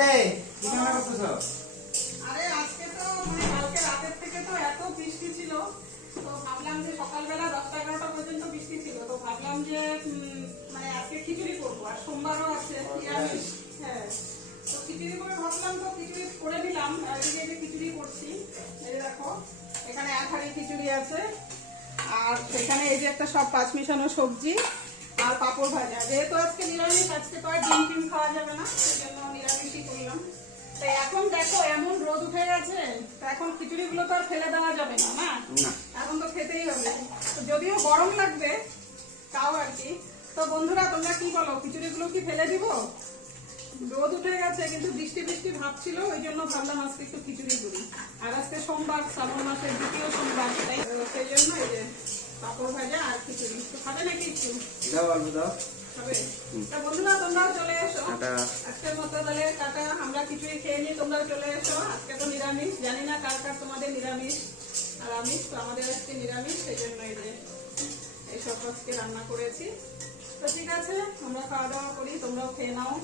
দে কি রান্না করতেছো? আরে আজকে তো মানে কালকে রাতের থেকে তো এত বৃষ্টি ছিল, তো ভাবলাম যে সকালবেলা 10টা-11টা পর্যন্ত বৃষ্টি ছিল, তো ভাবলাম যে মানে আজকে খিচুড়ি করবো, আর সোমবারও আছে নিরামিষ। হ্যাঁ, তো খিচুড়ি করে ভাবলাম, তো খিচুড়ি করে দিলাম। আর এদিকে যে খিচুড়ি করছি, এই যে দেখো এখানে 1 হাঁড়ি খিচুড়ি আছে, আর সেখানে এই যে একটা সব পাঁচ মিশানো সবজি আর পাঁপড় ভাজা। যেহেতু আজকে নিরামিষ, আজকে তো আর ডিম টিম খাওয়া যাবে না, সেই জন্য নিরামিষই করলাম। তো এখন দেখো এমন রোদ উঠে গেছে, তো এখন খিচুড়ি গুলো তো আর ফেলে দেওয়া যাবে না, না এখন তো খেতেই হবে। তো যদিও গরম লাগবে তাও আর কি। তো বন্ধুরা তোমরা কি বলো, খিচুড়ি গুলো কি ফেলে দিব? রোদ উঠে গেছে কিন্তু বৃষ্টি বৃষ্টি ভাব ছিল, ওই জন্য ভাবলাম আজকে একটু খিচুড়ি করি। আর আজকে সোমবার, শ্রাবণ মাসের 2য় সোমবার, তাই সেই জন্য এই যে পাঁপড় ভাজা আর খিচুড়ি। তো খাবে নাকি একটু? দাও অল্প দাও। খাবে? তা বন্ধুরা তোমরাও চলে এসো। আজকের মতো তাহলে টাটা, আমরা খিচুড়ি খেয়ে নিই, তোমরাও চলে এসো। আজকে তো নিরামিষ, জানি না কার কার তোমাদের নিরামিষ আর আমিষ, তো আমাদের আজকে নিরামিষ, সেই জন্য এই যে এইসব আজকে রান্না করেছি। তো ঠিক আছে, আমরা খাওয়া দাওয়া করি, তোমরাও খেয়ে নাও।